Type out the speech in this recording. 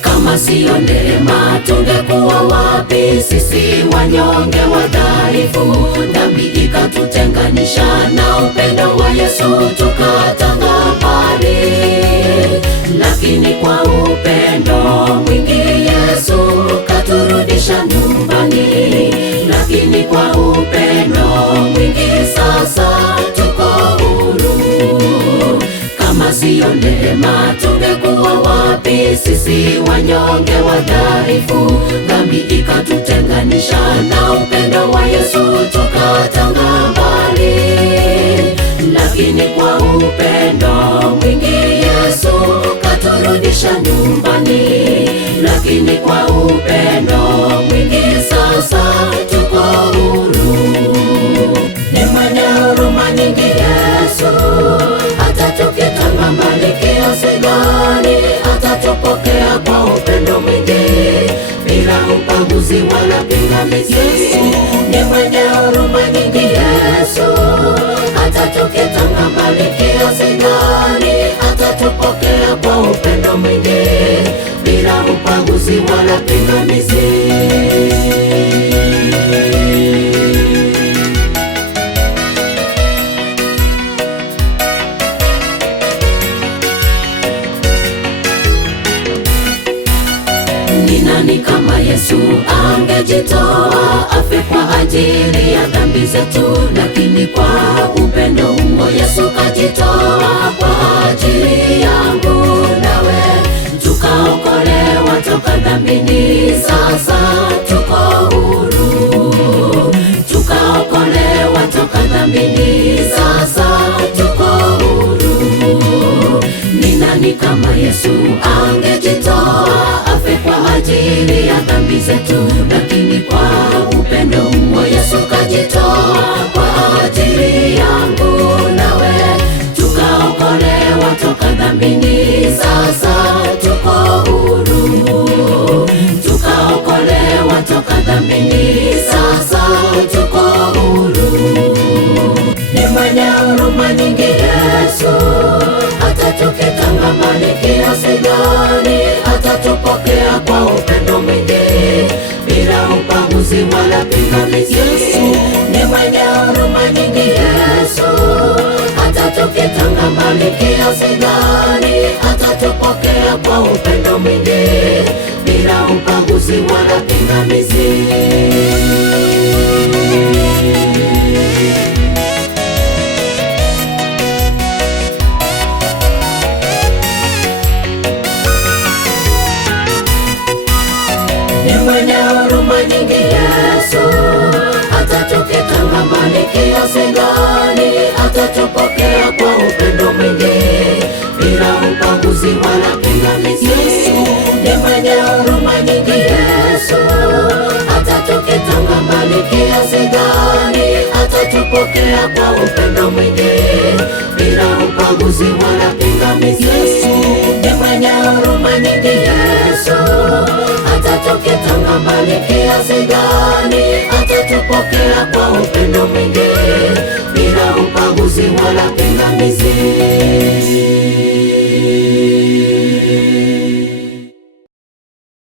Kama siyo neema tungekuwa wapi sisi wanyonge wadhaifu? Dhambi ikatutenganisha na upendo wa Yesu tukatanga mbali, lakini kwa upendo mwingi Yesu katurudisha nyumbani. Lakini kwa upendo mwingi sasa tuko huru. Kama siyo neema tungekuwa wapi sisi wanyonge wadhaifu? Dhambi ikatutenganisha na upendo wa Yesu tukatanga mbali, lakini kwa upendo mwingi Yesu katurudisha nyumbani. Lakini kwa upendo mwingi sasa tuko huru. Ni mwenye huruma nyingi Yesu, hata tukitanga mbali kiasi gani atatupokea kwa upendo mwingi bila ubaguzi wala pingamizi. Ni mwenye huruma nyingi Yesu, hata tukitanga mbali kiasi gani atatupokea kwa upendo mwingi bila ubaguzi wala pingamizi. Ni nani kama Yesu angejitoa afe kwa ajili ya dhambi zetu? Lakini kwa upendo huo Yesu kajitoa kwa ajili yangu nawe, tukaokolewa toka dhambini, sasa tuko huru. Tukaokolewa toka dhambini, sasa tuko huru. Ni nani kama Yesu angejitoa afe kwa ajili ya dhambi zetu? Lakini kwa upendo huo Yesu kajitoa kwa ajili yangu nawe, tukaokolewa toka dhambini, sasa tuko huru. Tukaokolewa toka dhambini, sasa tuko huru. Ni mwenye huruma nyingi Yesu, hata tukitanga mbali kiasi gani atatupokea kwa upendo mwingi bila ubaguzi wala pingamizi. Ni mwenye huruma nyingi Yesu, hata tukitanga mbali kiasi gani atatupokea kwa upendo mwingi bila ubaguzi wala pingamizi. Ni mwenye huruma nyingi Yesu, hata tukitanga mbali kiasi gani atatupokea kwa upendo mwingi bila ubaguzi wala pingamizi. Ni mwenye huruma nyingi Yesu, hata tukitanga mbali kiasi gani atatupokea kwa upendo mwingi bila ubaguzi wala pingamizi. Ni mwenye huruma nyingi Yesu, hata tukitanga mbali kiasi gani atatupokea kwa upendo mwingi bila ubaguzi wala pingamizi.